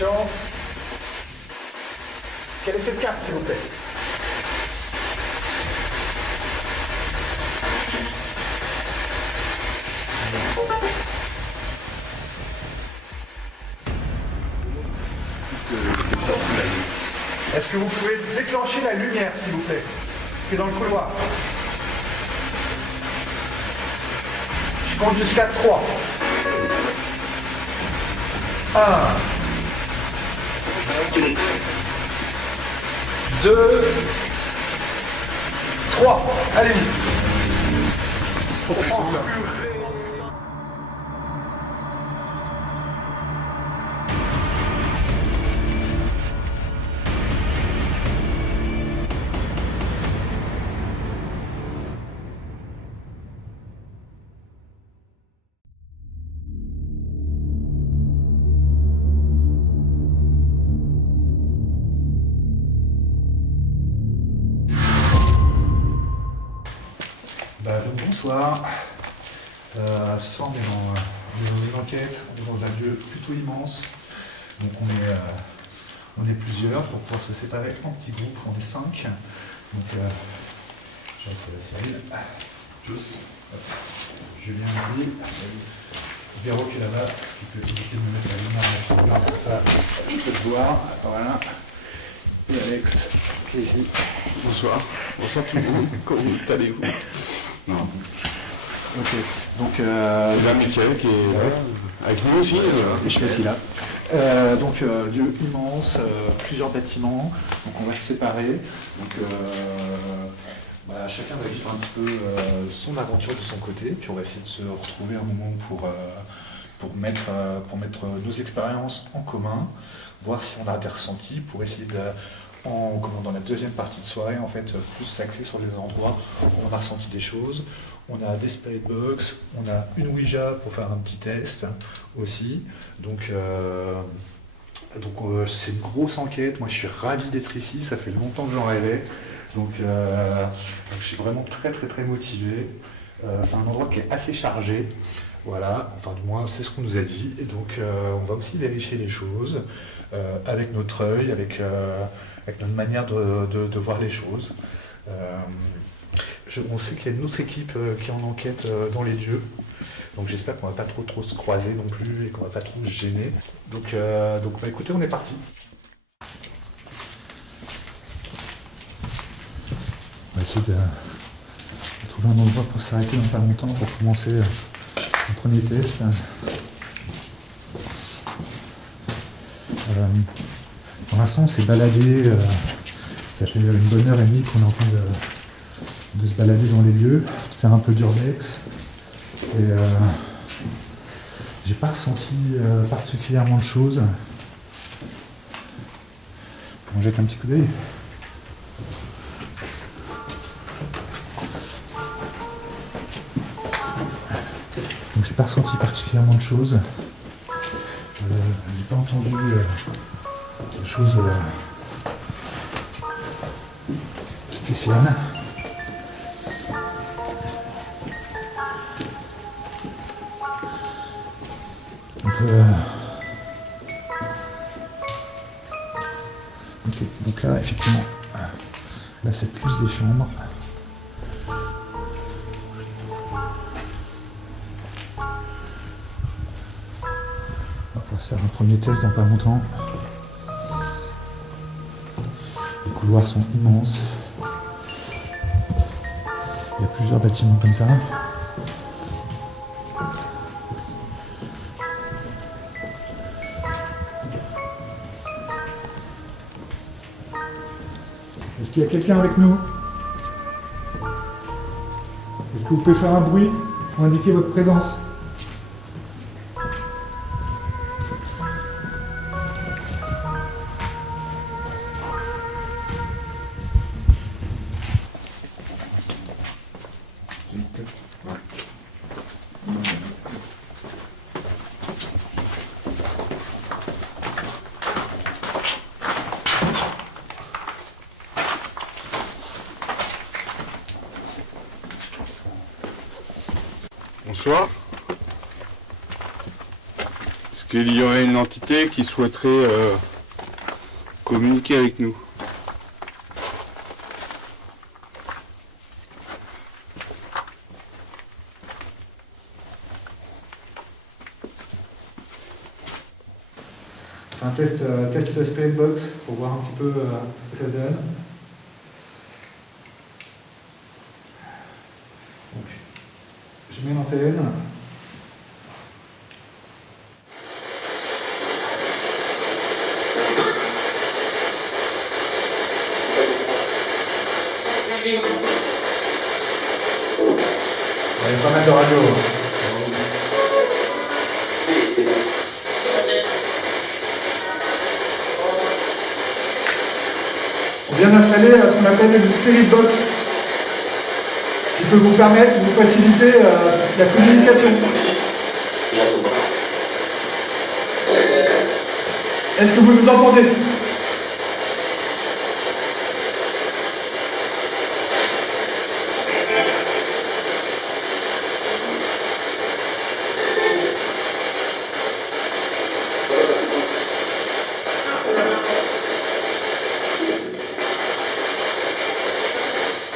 Attention. Quelle est cette carte, s'il vous plaît? Est-ce que vous pouvez déclencher la lumière, s'il vous plaît? Qui est dans le couloir. Je compte jusqu'à 3. 1. 2. 3. Allez-y. Donc bonsoir. Ce soir on est dans une enquête, on est dans un lieu plutôt immense. Donc on est plusieurs pour pouvoir se séparer en petits groupes, on est 5. Donc j'ai Cyril, Joss, Julien ici, Véro qui est là-bas, ce qui peut éviter de me mettre la lumière dans la figure, comme ça je peux te voir. Voilà. Et Alex qui est ici. Bonsoir. Bonsoir tout le monde. Comment allez-vous? Non. Ok. Donc Michael qui est là, avec nous aussi. je suis aussi là. Donc lieu immense, plusieurs bâtiments. Donc on va se séparer. Donc chacun va vivre un petit peu son aventure de son côté. Puis on va essayer de se retrouver un moment pour mettre nos expériences en commun, voir si on a des ressentis, pour essayer dans la deuxième partie de soirée, en fait, plus s'axer sur les endroits où on a ressenti des choses. On a des spirit box, on a une Ouija pour faire un petit test aussi. Donc c'est une grosse enquête. Moi, je suis ravi d'être ici. Ça fait longtemps que j'en rêvais. Donc je suis vraiment très très très motivé. C'est un endroit qui est assez chargé. Voilà, enfin du moins c'est ce qu'on nous a dit. Et donc on va aussi vérifier les choses avec notre œil, avec notre manière de voir les choses. On sait qu'il y a une autre équipe qui est en enquête dans les lieux. Donc j'espère qu'on va pas trop se croiser non plus et qu'on va pas trop se gêner. Donc écoutez, on est parti. On va essayer de trouver un endroit pour s'arrêter dans pas longtemps pour commencer le premier test. Pour l'instant, on s'est baladé, ça fait une bonne heure et demie qu'on est en train de se balader dans les lieux, de faire un peu d'urbex. Et j'ai pas ressenti particulièrement de choses. On jette un petit coup d'œil. Donc j'ai pas ressenti particulièrement de choses. J'ai pas entendu de choses spéciales. Donc là, effectivement, là c'est plus des chambres. On va pouvoir se faire un premier test dans pas longtemps. Les couloirs sont immenses. Il y a plusieurs bâtiments comme ça. Est-ce qu'il y a quelqu'un avec nous? Est-ce que vous pouvez faire un bruit pour indiquer votre présence? Bonsoir. Est-ce qu'il y aurait une entité qui souhaiterait communiquer avec nous? Un test Spirit Box pour voir un petit peu ce que ça donne. Donc, je mets l'antenne. Il y a pas mal de radios. On vient d'installer ce qu'on appelle une Spirit Box, ce qui peut vous permettre de vous faciliter la communication. Est-ce que vous nous entendez ?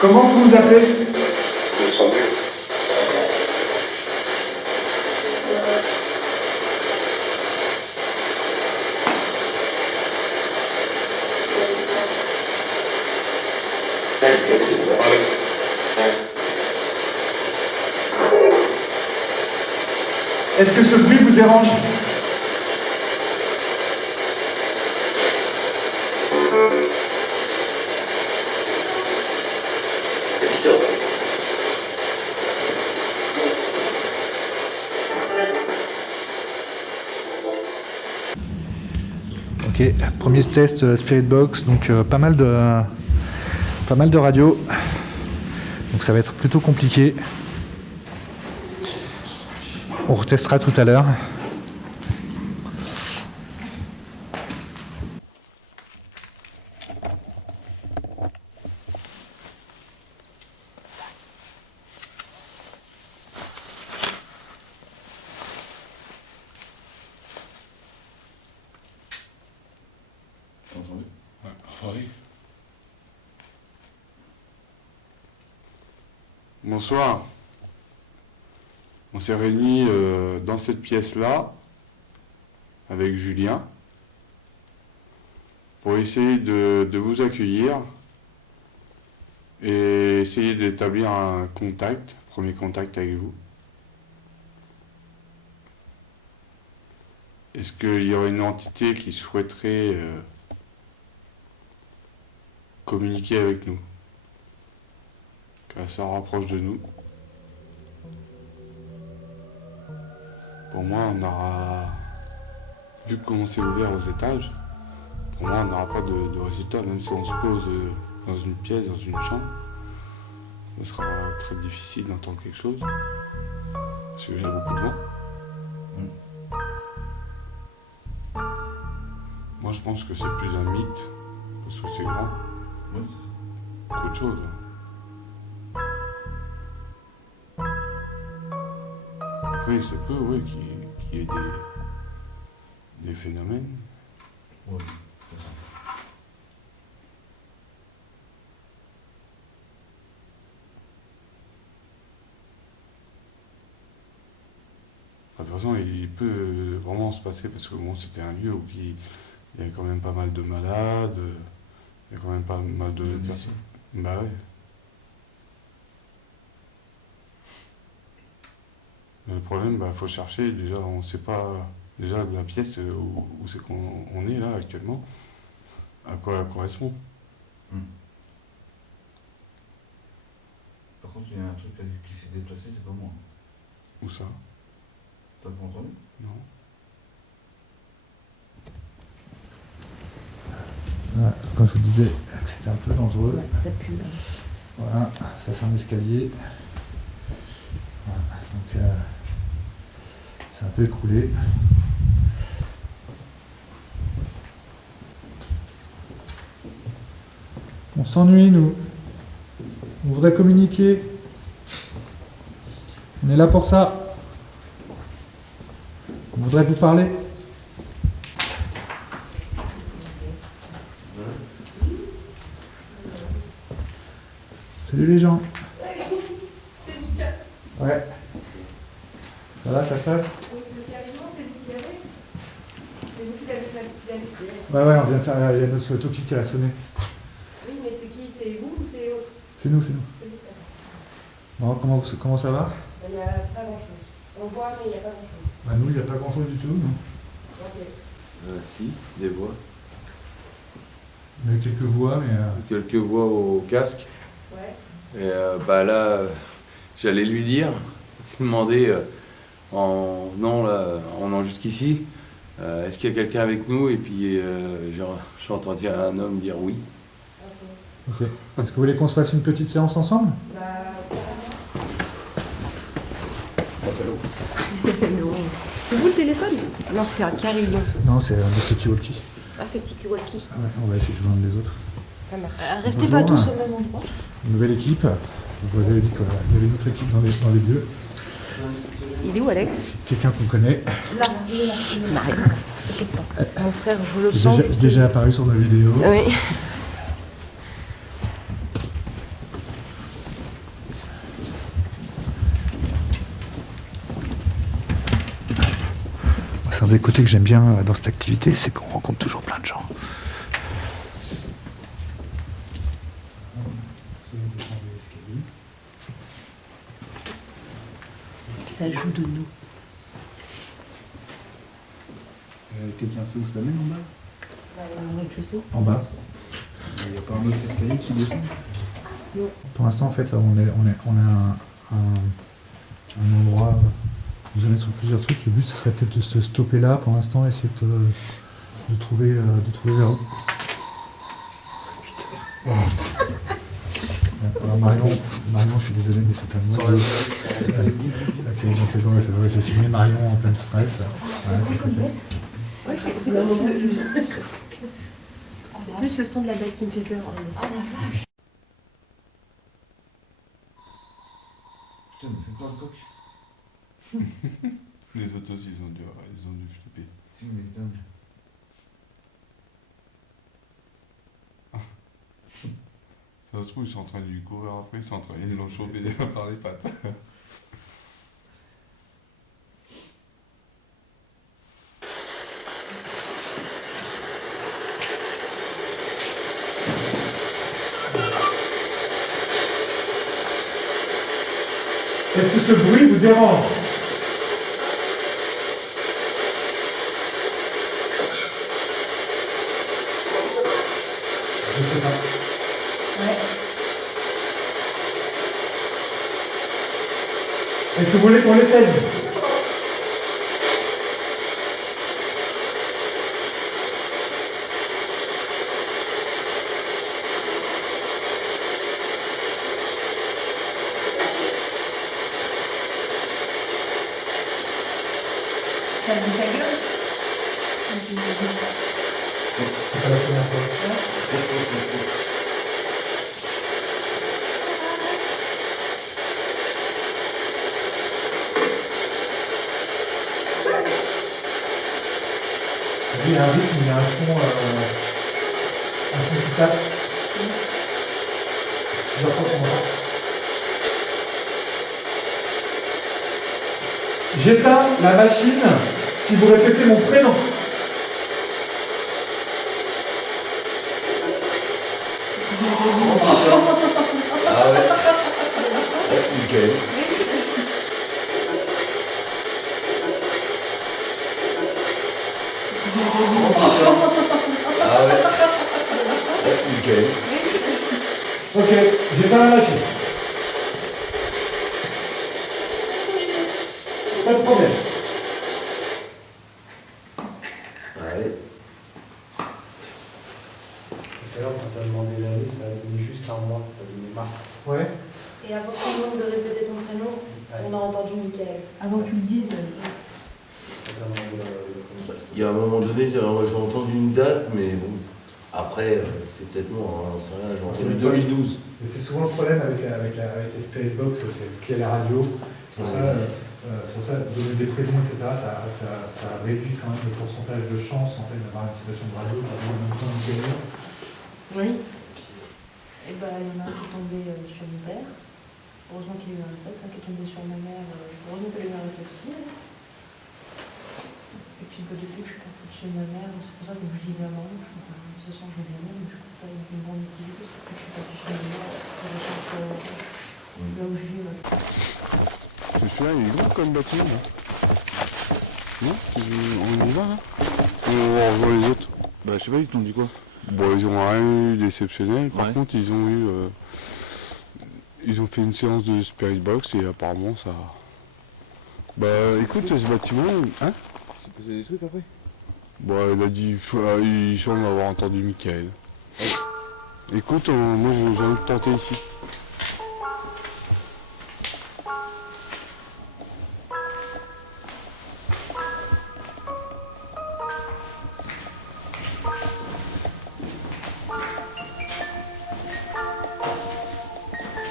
Comment vous vous appelez ? Est-ce que ce bruit vous dérange ? Ok, premier test Spirit Box, donc pas mal de radios, donc ça va être plutôt compliqué. On retestera tout à l'heure. Oui. Bonsoir. On s'est réunis dans cette pièce-là avec Julien pour essayer de vous accueillir et essayer d'établir un contact, premier contact avec vous. Est-ce qu'il y aurait une entité qui souhaiterait communiquer avec nous, qu'elle se rapproche de nous? Pour moi, on aura, vu comment c'est ouvert aux étages, pour moi, on n'aura pas de résultat, même si on se pose dans une pièce, dans une chambre, ce sera très difficile d'entendre quelque chose, parce qu'il y a beaucoup de vent. Moi, je pense que c'est plus un mythe, parce que c'est grand, qu'autre chose. Après, il se peut, oui, qu'il y ait des phénomènes. Oui, c'est ça. De toute façon, il peut vraiment se passer, parce que bon, c'était un lieu où il y avait quand même pas mal de malades, il y a quand même pas mal de personnes. Bah ouais. Mais le problème, bah faut chercher, déjà on sait pas, déjà la pièce où c'est qu'on est là actuellement, à quoi elle correspond. Par contre, il y a un truc qui s'est déplacé, c'est pas moi. Où ça? T'as pas entendu? Non. Voilà, comme je vous disais, c'était un peu dangereux. Ça pue là. Voilà, ça c'est un escalier. Voilà, donc c'est un peu écroulé. On s'ennuie, nous. On voudrait communiquer. On est là pour ça. On voudrait vous parler. Salut les gens. Ouais. Ça va, ça se passe? Le carillon, c'est vous qui avez? C'est vous qui l'avez fait? Ouais, on vient de faire. Il y a notre toxique qui a sonné. Oui, mais c'est qui? C'est vous ou c'est autre? C'est nous. C'est vous. Bon, comment ça va? Il n'y a pas grand-chose. On voit, mais il n'y a pas grand-chose. Bah, nous, il n'y a pas grand-chose du tout. Non. Ok. Si, des voix. On a quelques voix, mais. Quelques voix au casque. Ouais. Et bah là, j'allais lui dire, demander en venant là, en venant jusqu'ici, est-ce qu'il y a quelqu'un avec nous? Et puis j'ai entendu un homme dire oui. Ok. Ok. Est-ce que vous voulez qu'on se fasse une petite séance ensemble? Bah, Ça s'appelle Ours. non. C'est vous le téléphone? Non, c'est un carillon. Non, c'est un petit walkie. Ah, c'est petit walkie. Ouais, on va essayer de joindre les autres. Ça marche. Restez Bonjour. pas tous au même endroit. Une nouvelle équipe. Vous avez dit qu'il y avait une autre équipe dans les deux. Il est où, Alex? Quelqu'un qu'on connaît. Là, il est là. Marie, t'inquiète pas. Mon frère, je le sens. Déjà apparu sur nos vidéos. Oui. C'est un des côtés que j'aime bien dans cette activité, c'est qu'on rencontre toujours plein de gens. Ça joue de nous. Quelqu'un sait où ça mène en bas? Rez-de-chaussée. En bas. Il n'y a pas un autre escalier qui descend? Pour l'instant, en fait, on a un endroit. Vous allez sur plusieurs trucs. Le but, ce serait peut-être de se stopper là pour l'instant, essayer de trouver vers où. Alors Marion, je suis désolé, mais c'est à moi. Ok, bon, c'est bon, j'ai filmé Marion en plein stress. Voilà, ça serait fait. Ouais, c'est plus le son de la bête qui me fait peur. Ah la vache. Putain, mais fais pas le coq. Les autos, ils ont dû flipper. Tu m'étonnes. Ça se trouve, ils sont en train de lui courir après, ils l'ont chopé déjà par les pattes. Est-ce que ce bruit vous dérange? Je sais pas. Ouais. Est-ce que vous voulez qu'on l'éteigne? Ça me dit ta gueule? C'est pas la première fois. Il y a un rythme, il y a un son qui tape. Plusieurs fois qu'on entend. J'éteins la machine si vous répétez mon prénom. Ah ouais. Nickel. Ah ouais. Nickel. Ok, j'éteins la machine. Pas de problème. Allez. Tout à l'heure, quand t'as demandé l'année, ça a donné juste un mois, ça a donné mars. Ouais. Et avant tout le monde de répéter ton prénom, on a entendu Mickaël. Avant que tu le dises, même. Quand t'as demandé le prénom. Il y a un moment donné, j'ai entendu une date, mais bon. Après, c'est peut-être moi, on sait rien, j'ai entendu 2012. Et c'est souvent le problème avec les Spirit Box, c'est qu'il y a la radio. C'est pour ça, donner des prénoms, etc., ça réduit quand même le pourcentage de chance en fait, d'avoir une station de radio, par exemple, en même temps, Oui. Et bah, il y en a un qui est tombé sur mon père. Heureusement qu'il y a eu un réflexe, un qui est tombé sur ma mère. Heureusement qu'elle a eu un réflexe aussi. Et puis bah, depuis que je suis partie de chez ma mère, c'est pour ça que je dis maman. Ce soir je vais bien, mais je pense pas avec une grande utilité. Parce que je suis partie chez ma mère, je cherche là où je vis. Je suis là, il est grand comme bâtiment. Là. Non? On y va là? On revoit les autres. Bah, je sais pas, ils t'ont dit quoi? Bon, ils ont rien eu d'exceptionnel. Par Ouais. contre, ils ont eu. Ils ont fait une séance de Spirit Box et apparemment ça. Bah écoute, ce bâtiment. Hein? C'est passé des trucs après? Bah il a dit. Il semble avoir entendu Michael. Écoute, moi j'ai envie de tenter ici.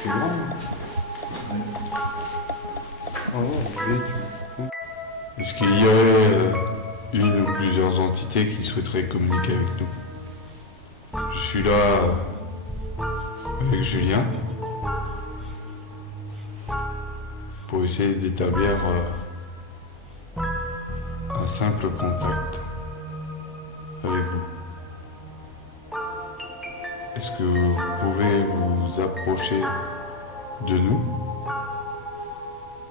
C'est grand. Est-ce qu'il y aurait une ou plusieurs entités qui souhaiteraient communiquer avec nous? Je suis là avec Julien pour essayer d'établir un simple contact avec vous. Est-ce que vous pouvez vous approcher de nous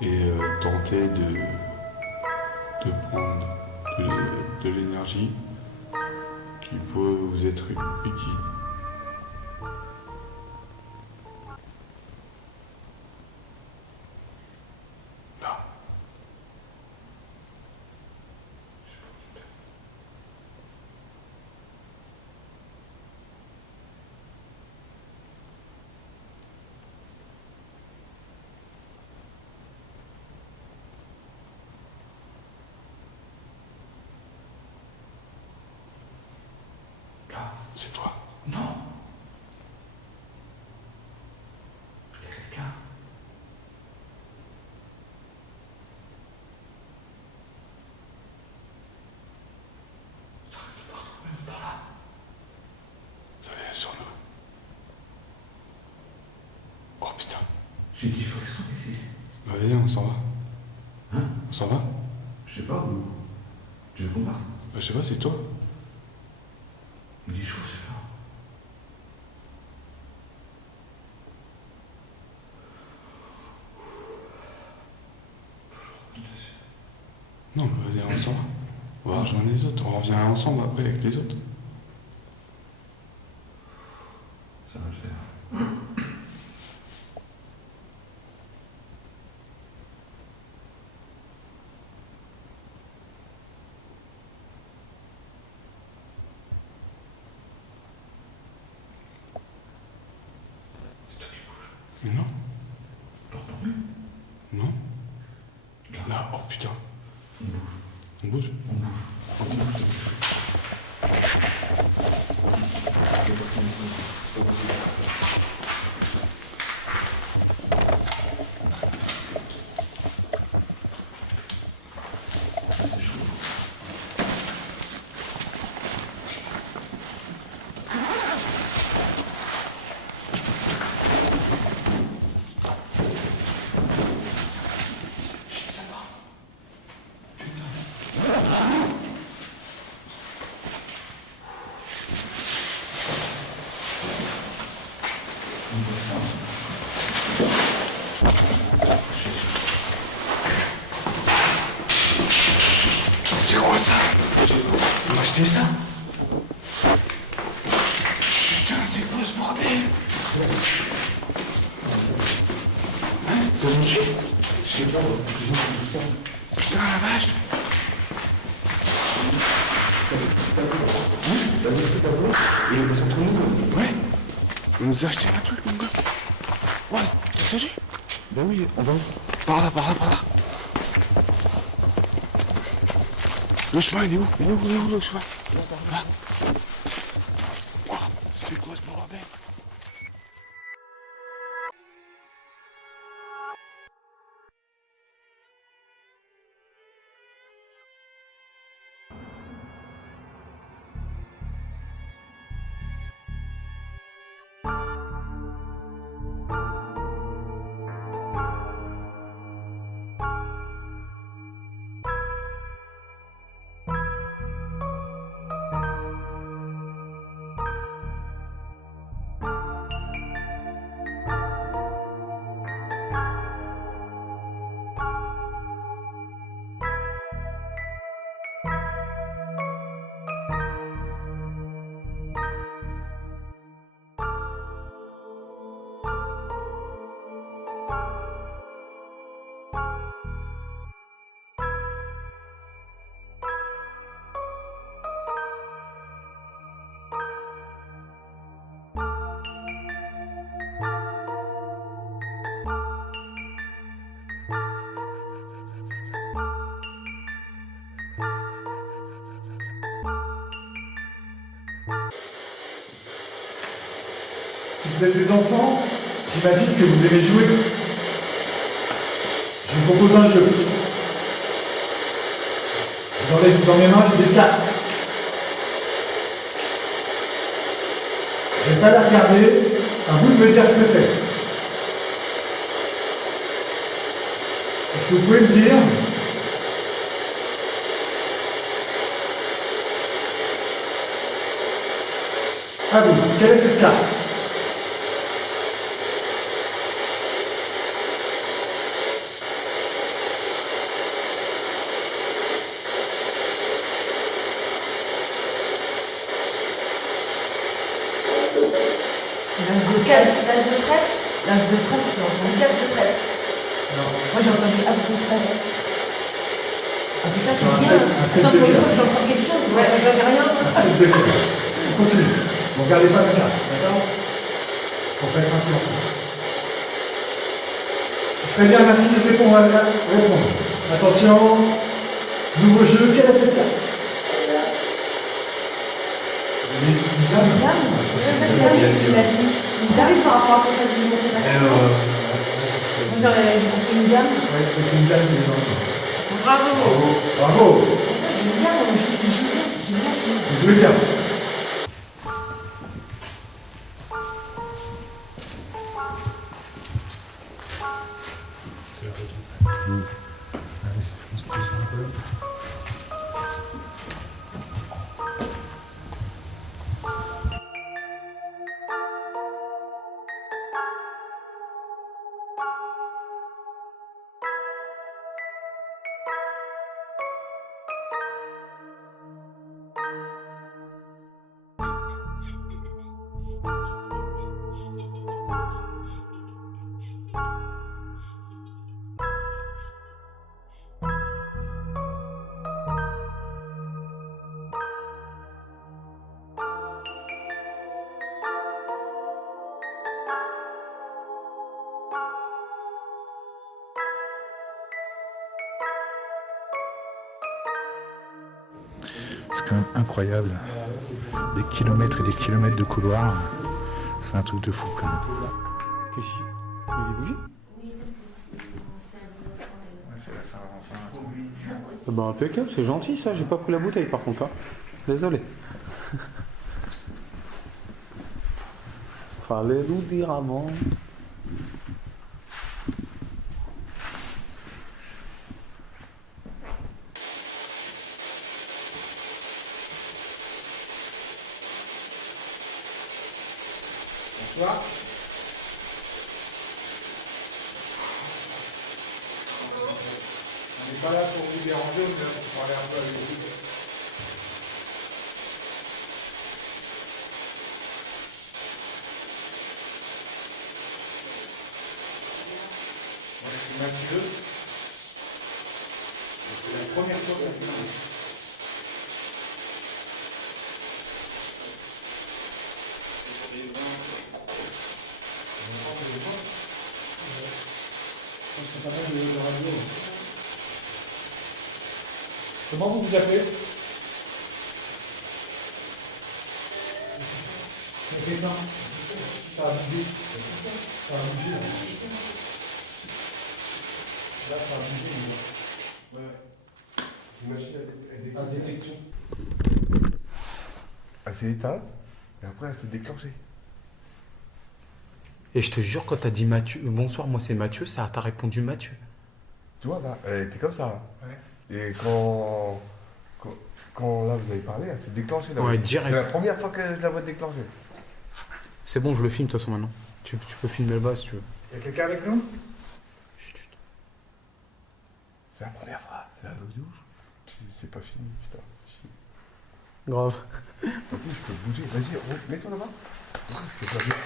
et tenter de prendre de l'énergie qui peut vous être utile? Là. Là, c'est toi. Non. Il y a quelqu'un. Ça arrête de partout, même par là. Ça vient sur nous. Oh putain. J'ai dit, il faut rester ici. Bah viens, on s'en va. Hein? On s'en va? Je sais pas où. Tu veux qu'on parte? Bah je sais pas, c'est toi. Il est chaud celui-là. Non, mais vas-y, on s'en va. On va rejoindre les autres. On revient ensemble après avec les autres. Ça va le faire. Mais non. Pas entendu? Non. Là, oh putain. On bouge. On bouge. On bouge. C'est chaud. C'est quoi ça? On va acheter ça? Putain, c'est quoi ce bordel? Hein? Ça bouge? Je sais pas, putain la vache! Il est passé entre nous? Ouais! On nous a acheté un truc, mon gars! Ouais, t'as entendu? Ben oui, on va. Par là, par là, par là! Le chemin, il est où? Il est où le chemin? Là. Oh, c'est quoi ce bordel? Vous êtes des enfants, j'imagine que vous aimez jouer. Je vous propose un jeu. Dans mes mains, j'ai des cartes. Je ne vais pas les regarder, à vous de me dire ce que c'est. Est-ce que vous pouvez me dire à vous, quelle est cette carte? L'as de trèfle. L'as de trèfle, j'ai entendu. Quatre de trèfle. Moi j'ai entendu as de trèfle. En tout cas, Sur un c'est sept- bien. un sept Tant de pour une cœur. fois que j'entends quelque chose, moi Ouais. j'avais rien. Un 7 de cœur. On continue. Vous ne regardez pas la carte, d'accord? Pour pas être influencé. C'est très bien, merci de répondre à la répondre. Attention, nouveau jeu, quelle est cette carte? Une dame. Une dame par rapport à ton du monde. Vous aurez une dame. Ouais, c'est une dame qui est dans le coin. Bravo. Bravo. Une dame, c'est bien. Vous jouez bien. C'est la photo. Allez, on se pose un peu. C'est quand même incroyable. Des kilomètres et des kilomètres de couloirs. C'est un truc de fou quand même. Qu'est-ce qu'il y a? Il y a des bougies? Eh ben impeccable, c'est gentil ça, j'ai pas pris la bouteille par contre. Hein. Désolé. Fallait nous dire avant. Bonsoir. On n'est pas là pour vous déranger, on est là pour parler un peu avec vous. Moi, je suis Mathieu. C'est la première fois qu'on fait ça. Comment vous vous appelez? C'est quand? Ça a bougé. Ça a bougé là. Là, ça a bougé. Ouais. Une machine à détection. Elle s'est éteinte et après elle s'est déclenchée. Et je te jure, quand t'as dit Mathieu, bonsoir, moi c'est Mathieu, ça t'a répondu Mathieu. Tu vois là, elle était comme ça. Là. Ouais. Et quand là vous avez parlé, elle s'est déclenchée. Là, Ouais, direct. C'est la première fois que je la vois déclencher. C'est bon, je le filme de toute façon maintenant. Tu peux filmer le bas si tu veux. Il y a quelqu'un avec nous? Chut, chut. C'est la première fois. C'est un truc de ouf. C'est pas fini, putain. Grave. Vas-y, je peux bouger. Vas-y, mets-toi là-bas. C'est pas possible.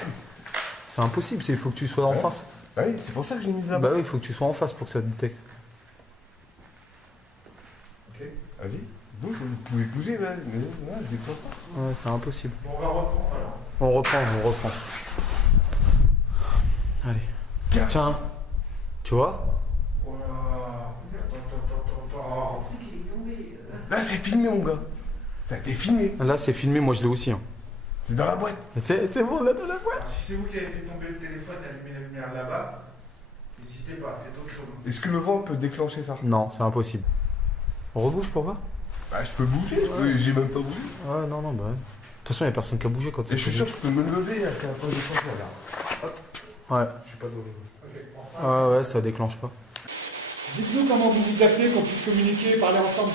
C'est impossible, il faut que tu sois en Ouais. face. Bah oui, c'est pour ça que je l'ai mise là-bas. Bah oui, il faut que tu sois en face pour que ça te détecte. Ok, vas-y. Bouge, vous pouvez bouger, mais là, je déclenche pas. Ouais, c'est impossible. Bon, on va reprendre alors. On reprend. Allez. Tiens. Tu vois? Oh là. Attends. Là, c'est filmé, mon gars. Ça a été filmé. Là, c'est filmé, moi je l'ai aussi. Hein. C'est dans la boîte. C'est bon, là, dans la boîte. Alors, si c'est vous qui avez fait tomber le téléphone et allumé la lumière là-bas, n'hésitez pas, faites autre chose. Est-ce que le vent peut déclencher ça? Non, c'est impossible. On rebouge pour voir? Bah, je peux bouger, j'ai même pas bougé. Ouais, non, bah ouais. De toute façon, il n'y a personne qui a bougé quand c'est Et je suis sûr que je peux me lever, c'est un peu déclenché, là. Ouais. Je suis pas dans Ouais, ça déclenche pas. Dites-nous comment vous vous appelez, qu'on puisse communiquer et parler ensemble.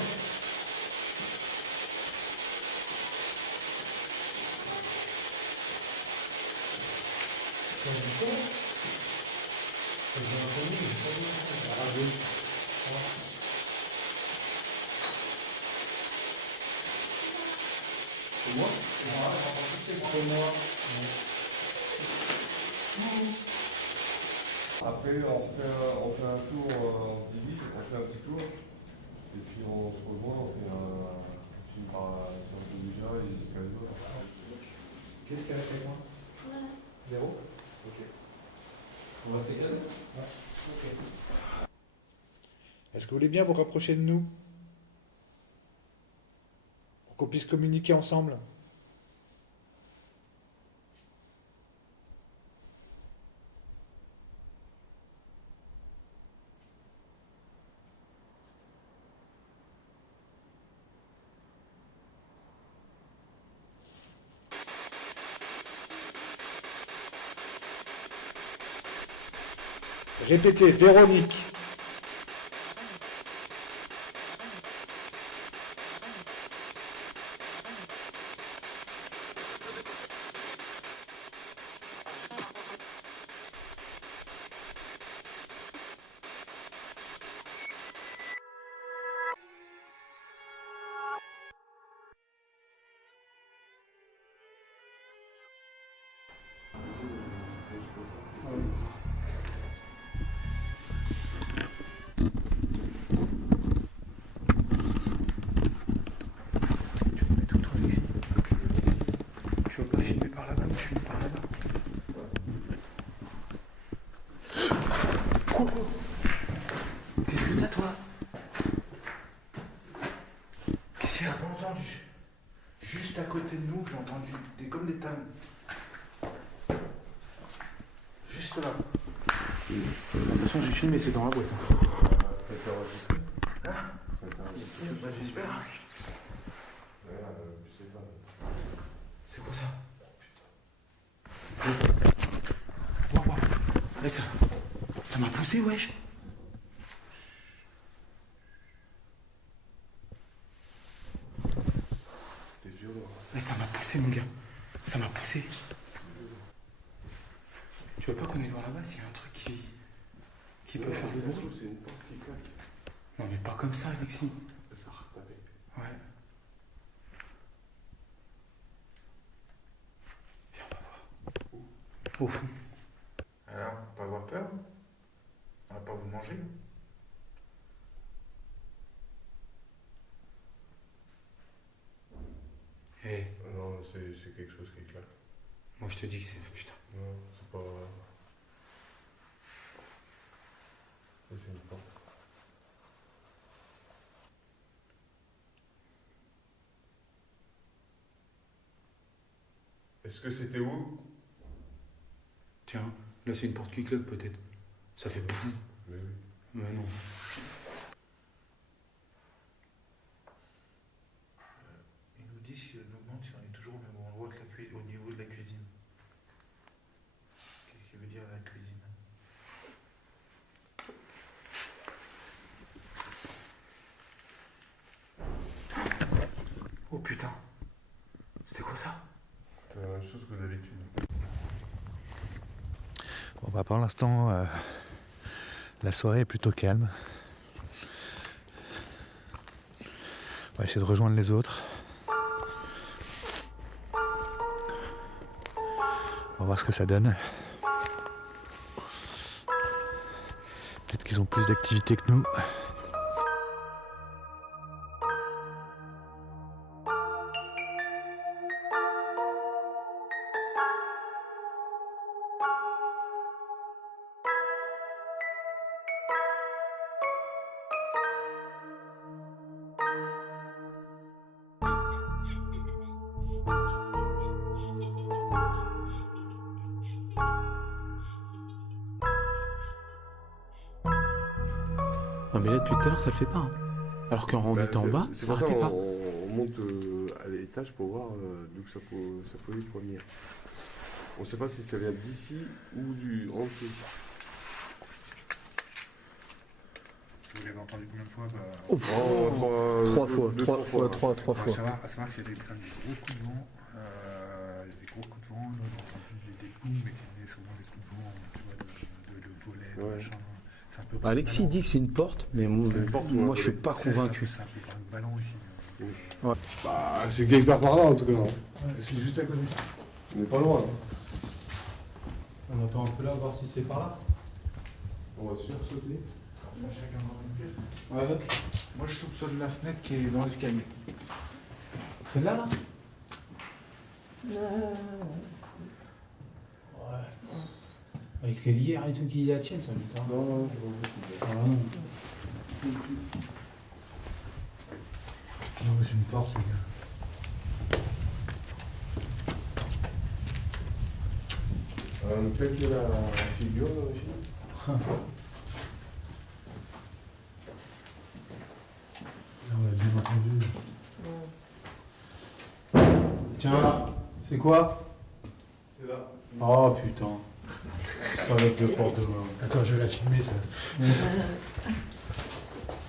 Après, on fait un tour, on divise, on fait un petit tour. Et puis on se rejoint, on fait un film par déjà et jusqu'à l'autre. Qu'est-ce qu'elle a fait moi? Zéro. Ok. On va calme. Est-ce que vous voulez bien vous rapprocher de nous? Pour qu'on puisse communiquer ensemble. Répétez, Véronique. Je veux pas filmer par là-bas, mais je filme par là-bas. Qu'est-ce que t'as, toi? Qu'est-ce qu'il y a? J'ai pas entendu. Juste à côté de nous, j'ai entendu comme des talons. Juste là. De toute façon, j'ai filmé, c'est dans la boîte. Bah, j'espère. C'est quoi ça? Wow, wow. Eh, ça m'a poussé, wesh. C'était violent. Eh, ça m'a poussé, mon gars. Ça m'a poussé. Tu vois pas qu'on est devant là-bas, s'il y a un truc qui peut faire le bruit? C'est une porte qui claque. Non, mais pas comme ça, Alexis. Ça a retapé. Ouais. Viens, on va voir. Au fond. Alors, pas avoir peur? On va pas vous manger? Eh, Non, c'est quelque chose qui claque. moi je te dis que c'est... Putain. Non, c'est pas. Ça, c'est une porte. Est-ce que c'était où? Tiens, là c'est une porte qui claque peut-être. Ça fait pouf. Mais oui. Mais non. Il nous dit si nous demande si on est toujours au même endroit que au niveau de la cuisine. Qu'est-ce qu'il veut dire la cuisine? Oh putain. C'était quoi ça? C'est la même chose que d'habitude. Bon bah pour l'instant, la soirée est plutôt calme. On va essayer de rejoindre les autres. On va voir ce que ça donne. Peut-être qu'ils ont plus d'activité que nous. Non, mais là, depuis tout à l'heure, ça le fait pas. Hein. Alors qu'on était en bas, C'est ça pour ça arrêtait pas. on monte à l'étage pour voir d'où ça pouvait provenir. On sait pas si ça vient d'ici ou en dessous. Vous l'avez entendu combien de fois Trois fois. À savoir qu'il y a quand même des gros coups de vent. Il y a des gros coups de vent. Là, on a entendu des coups, mais qui venaient souvent des coups de vent, tu vois, de volets, de machin. C'est un peu Alexis dit que c'est une porte, mais moi je suis pas convaincu. C'est un peu comme un ballon ici. Ouais. Bah, c'est quelque part par là en tout cas. C'est juste à côté. On n'est pas loin. On attend un peu là, voir si c'est par là. On va sursauter. Chacun dans une pièce. Ouais. Moi, je soupçonne la fenêtre qui est dans l'escalier. Celle-là, là Ouais. Avec les lierres et tout qui la tiennent, ça m'étonne. Non, c'est pas possible. Ah non. Non, mais c'est une porte, les gars. On claque la figure, ici. Là, on l'a bien entendu. Tiens, c'est quoi? C'est là. Oh putain. Salope de porte de main. Attends, je vais la filmer, ça. Vous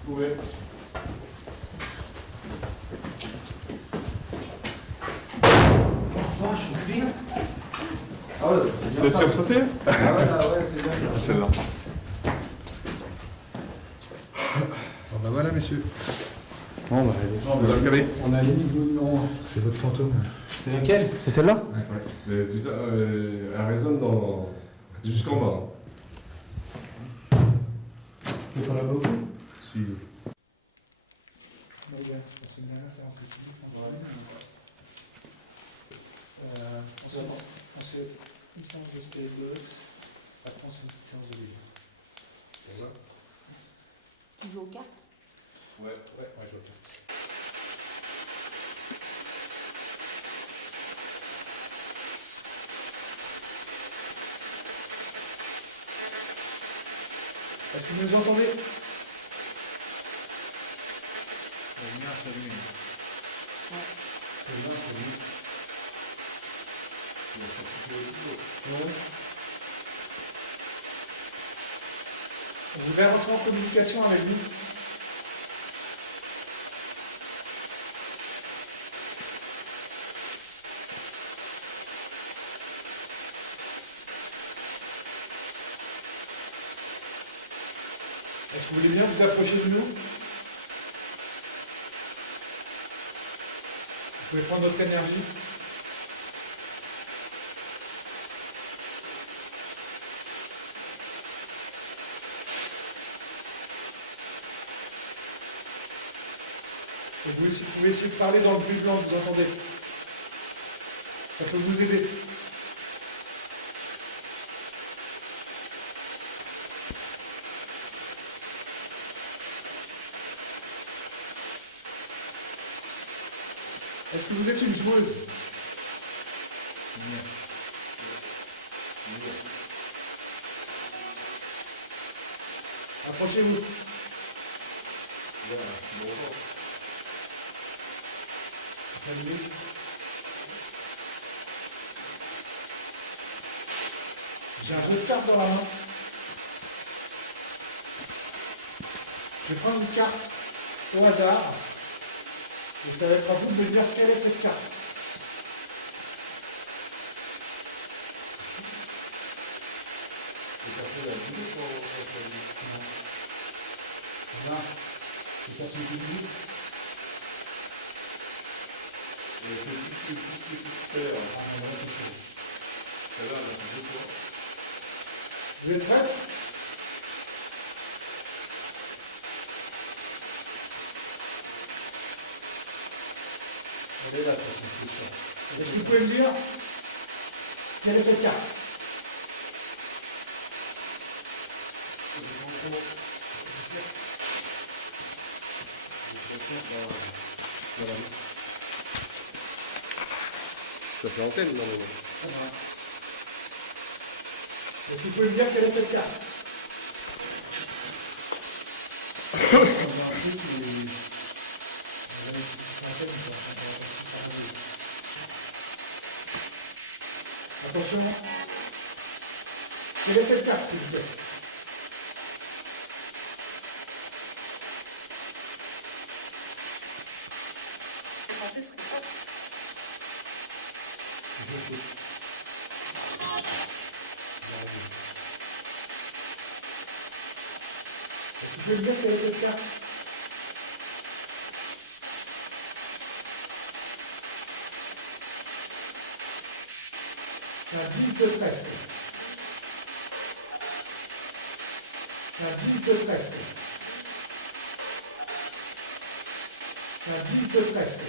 pouvez. Ah ouais, c'est bien Vous êtes ça. sursauté? Ah ouais, c'est bien ça. Celle-là. Bon, bah voilà, messieurs. Bon, bah, Vous avez calé. On a limite le numéro 1. C'est votre fantôme. C'est laquelle? c'est celle-là? Mais putain, elle résonne jusqu'en bas. Tu peux pas la bloquer? Si. Tu joues aux cartes? Ouais. je vois. Est-ce que vous nous entendez? La lumière s'allume. Ouais. La lumière s'allume. Ouais. On voudrait rentrer en communication avec vous. Est-ce que vous voulez bien vous approcher de nous? Vous pouvez prendre notre énergie. Et vous pouvez essayer de parler dans le bruit blanc, vous entendez? Ça peut vous aider. Est-ce que vous êtes une joueuse? Non. Approchez-vous. Salut. J'ai un jeu de cartes dans la main. Je vais prendre une carte au hasard. Et ça va être à vous de me dire quelle est cette carte. Là, c'est ça, c'est une minute. Vous êtes prêts? Elle est là, c'est sûr. Est-ce que vous pouvez me dire quelle est cette carte? Ça fait antenne, non, Est-ce que vous pouvez me dire quelle est cette carte? Attention. Quelle est cette carte, s'il vous plaît? Est-ce que tu peux me dire quelle est cette carte? C'est un 10 de trèfle. C'est un 10 de trèfle. C'est un 10 de trèfle.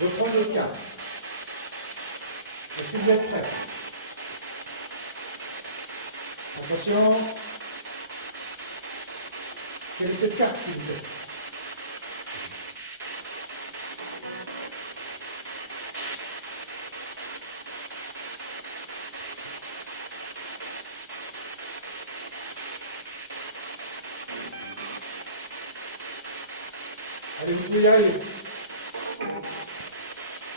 Je prends le carte. Est-ce que vous êtes prêts? Attention. Quelle est cette carte, s'il vous plaît? Allez, vous pouvez y arriver.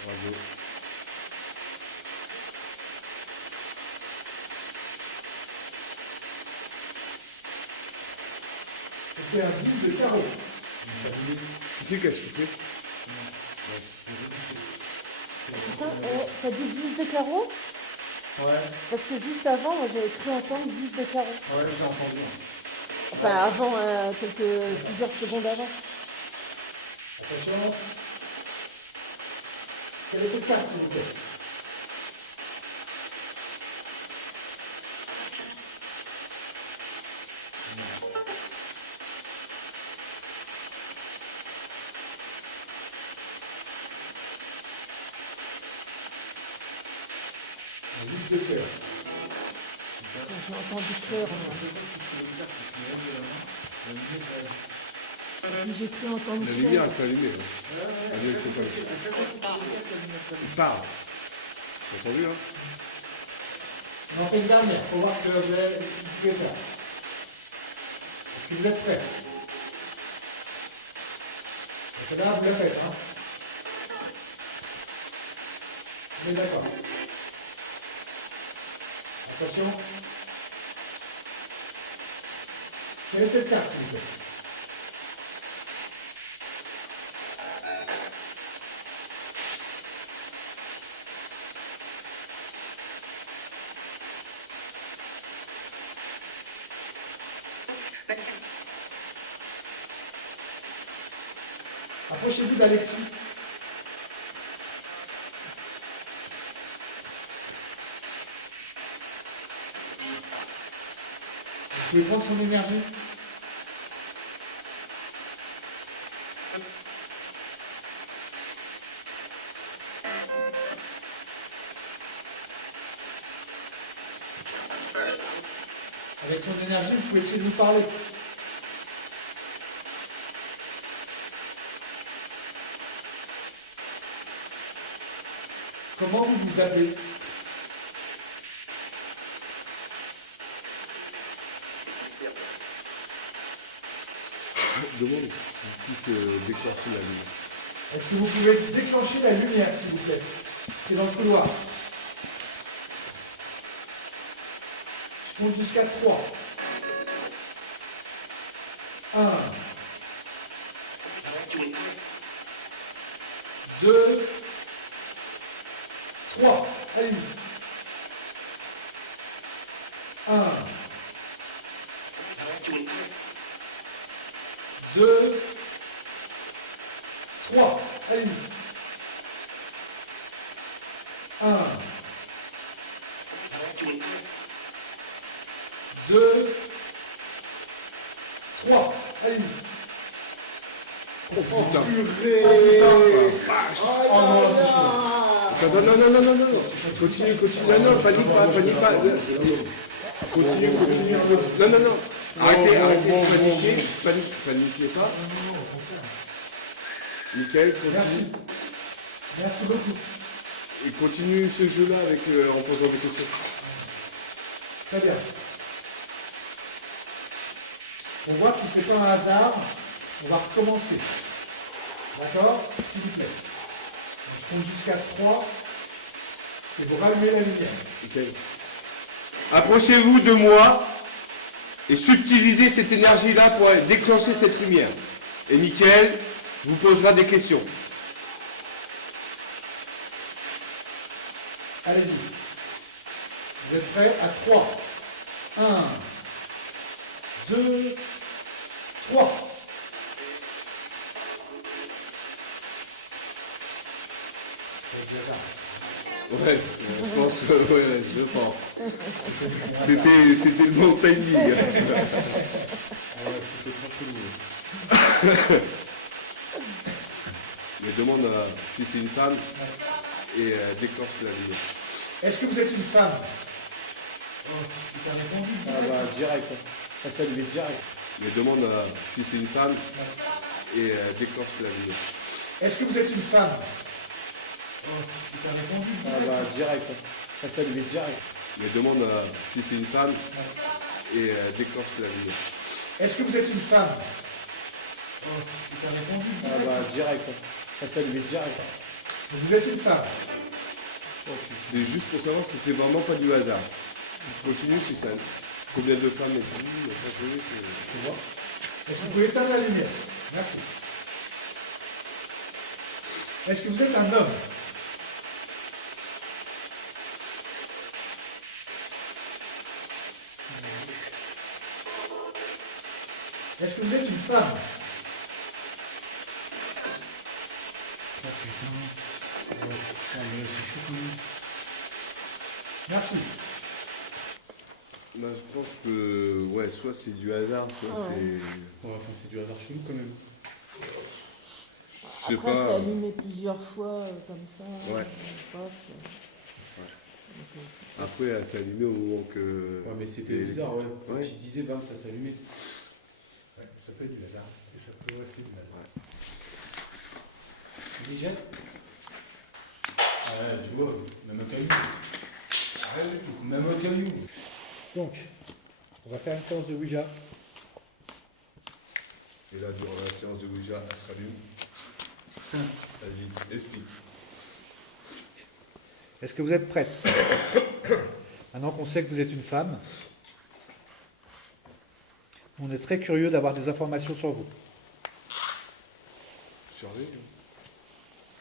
Bravo. C'était un 10 de carreau. Qui c'est qui a soufflé? Putain, t'as dit 10 de carreau? Ouais, Parce que juste avant, moi j'avais cru entendre 10 de carreau. ouais, j'ai entendu. Enfin, avant, plusieurs secondes avant. Attention. Quelle est cette carte, s'il vous plaît? Un 8 de cœur. J'ai entendu cœur. J'ai cru entendre La cœur. lumière, elle s'est allumée. Allez, c'est pas là. Il part. T'as entendu, hein? On en fait une dernière pour voir ce que vous pouvez faire. Est-ce que vous êtes prêts? C'est là, vous la faites, hein? On est d'accord. Attention. Quelle est cette carte, s'il vous plaît? Approchez-vous d'Alexis. Vous pouvez prendre son énergie. Avec son énergie, vous pouvez essayer de lui parler. Comment vous vous appelez? Demande qu'on puisse déclencher la lumière. Est-ce que vous pouvez déclencher la lumière, s'il vous plaît? C'est dans le couloir. Je compte jusqu'à 3. 1. 2. 3. Allez-y. 1. 2. 3. Allez-y. 1. 2. 3. Allez-y. Oh putain! Vache. Oh non, là, c'est chaud. Attends, non. Continue. Non, panique pas. Continue. Non. Arrêtez de paniquer. Paniquez pas. Michael, continue. Merci beaucoup. Et continue ce jeu-là avec, en posant des questions. Très bien. Pour voir si c'est pas un hasard, on va recommencer. D'accord? S'il vous plaît. Donc, je compte jusqu'à 3 et vous rallumez la lumière. Ok. Approchez-vous de moi et subtilisez cette énergie-là pour déclencher cette lumière. Et Mickaël vous posera des questions. Allez-y. Vous êtes prêts à 3. 1, 2, 3. Ouais, je pense que ouais, je pense. C'était le bon timing. Ouais, c'était trop chelou. Mais demande si c'est une femme et déclenche la lumière. Est-ce que vous êtes une femme? Tu as répondu. Ah bah, direct. Ça s'allumait direct. Mais demande si c'est une femme et déclenche la lumière. Est-ce que vous êtes une femme? Tu as répondu. Ah bah, direct. Ça s'allumait direct. Mais demande si c'est une femme et déclenche la lumière. Est-ce que vous êtes une femme? Tu as répondu. Ah bah, direct. Ça s'allumait direct. Vous êtes une femme. C'est juste pour savoir si c'est vraiment pas du hasard. Continue si ça. Combien de femmes et tout, Tu vois? Est-ce que vous pouvez éteindre la lumière? Merci. Est-ce que vous êtes un homme? Est-ce que vous êtes une femme? Oh putain. Ouais, putain, mais c'est chaud quand même. Merci. Bah, je pense que ouais, soit c'est du hasard, soit c'est. Ouais, enfin, c'est du hasard chelou quand même. Je sais Après, pas. c'est allumé plusieurs fois comme ça. Ouais. Paf. Après, elle s'est allumée au moment que. Ouais, mais c'était Et- bizarre, ouais. Quand Ouais. il disait, bam, ça s'allumait. Ouais, ça peut être du hasard. Et ça peut rester du hasard. Vas-y, jette. Ah ouais, tu vois, même un caillou. Rien du tout, même un caillou. Donc, on va faire une séance de Ouija. Et là, durant la séance de Ouija, elle se rallume. Vas-y, explique. Est-ce que vous êtes prête? Maintenant qu'on sait que vous êtes une femme, on est très curieux d'avoir des informations sur vous. Surveille.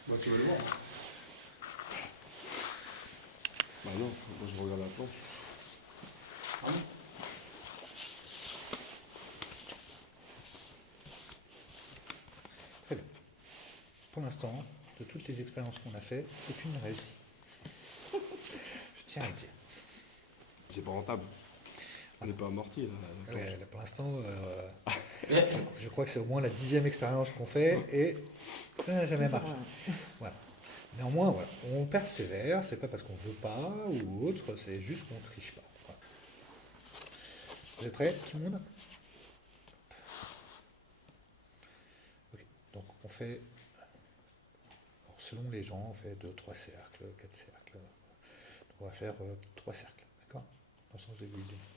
Bah, tu vas le voir. Bah non, moi je regarde la planche. Ah bon? Très bien. Pour l'instant, de toutes les expériences qu'on a faites, aucune n'a réussi. Je tiens à le dire. C'est pas rentable. On n'est pas amorti là. la planche. Ouais, là, pour l'instant, je crois que c'est au moins la 10e expérience qu'on fait et ça n'a jamais marché. Voilà. Néanmoins, voilà, on persévère, c'est pas parce qu'on veut pas ou autre, c'est juste qu'on triche pas. Voilà. Vous êtes prêts, tout le monde? Ok, donc on fait, alors, selon les gens, on fait 2, 3 cercles, 4 cercles. Donc on va faire 3 cercles, d'accord? Dans le sens aiguille de montre.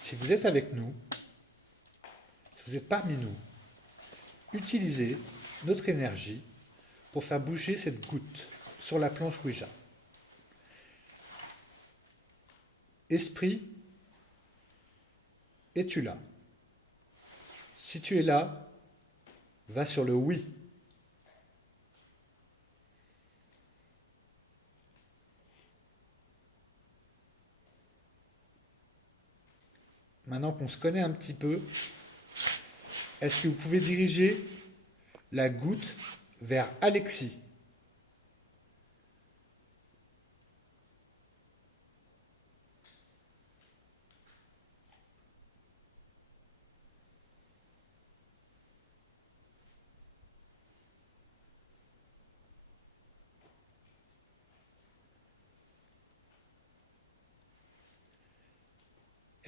Si vous êtes avec nous, si vous êtes parmi nous, utilisez notre énergie pour faire bouger cette goutte sur la planche Ouija. Esprit, es-tu là? Si tu es là, va sur le oui. Maintenant qu'on se connaît un petit peu, est-ce que vous pouvez diriger la goutte vers Alexis?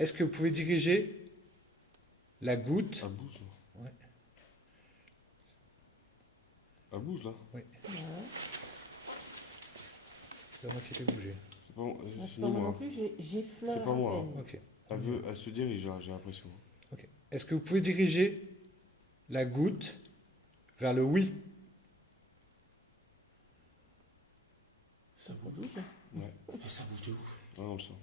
Est-ce que vous pouvez diriger la goutte? Elle bouge là. Ouais. Elle bouge là. Oui. C'est la moitié qui a bougé. C'est pas, c'est Moi ni non moi. plus, j'effleure. C'est pas moi, à hein. peine. Ok. Elle se dirige là, j'ai l'impression. Ok. Est-ce que vous pouvez diriger la goutte vers le oui? Ça bouge. Ouais. Et ça bouge de ouf. Ouais, on le sent.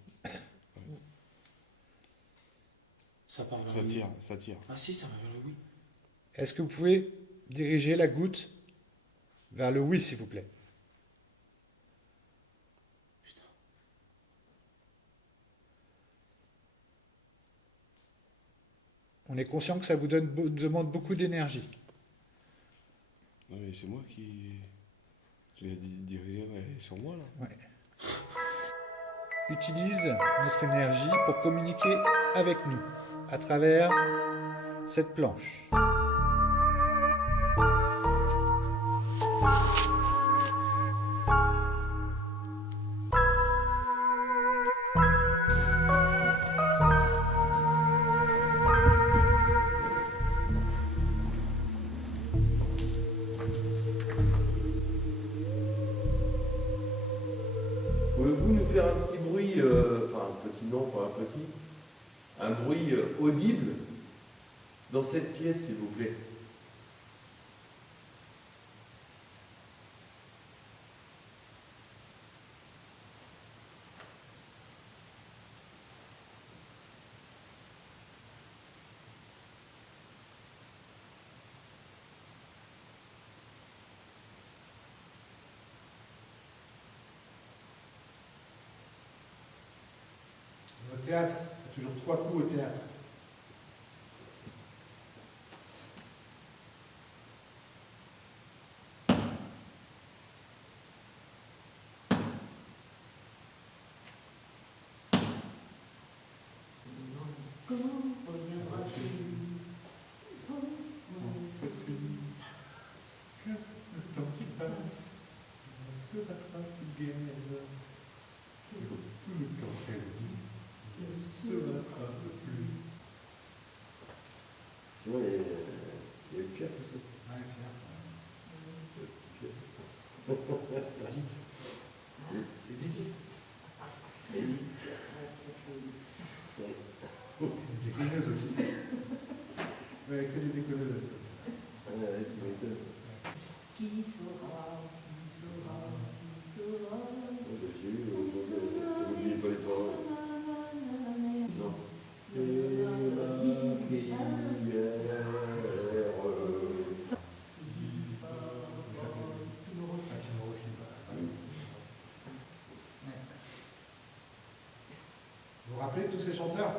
Ça part vers Ça le tire, oui. ça tire. Ah si, ça va vers le oui. Est-ce que vous pouvez diriger la goutte vers le oui, s'il vous plaît? Putain. On est conscient que ça vous demande beaucoup d'énergie. Non, mais c'est moi qui. Je l'ai dirigé, elle est sur moi là. Ouais. Utilise notre énergie pour communiquer avec nous à travers cette planche. Pouvez-vous nous faire un petit bruit, enfin un petit non, pas un petit, un bruit audible dans cette pièce, s'il vous plaît? Au théâtre, il y a toujours 3 coups au théâtre. Quand reviendras-tu? Le temps qui passe se rattrape guère. Tout le temps perdu ne se rattrape plus. Sinon, il y a le piaf aussi. Ouais, Le petit piaf. Edith. Des déconneuses aussi. Ouais, que des déconneuses. Ouais, tu m'étonnes. Qui saura, qui saura, qui saura? J'ai eu, n'oubliez pas les paroles. Non. C'est la prière. Timor aussi. Vous vous rappelez de tous ces chanteurs?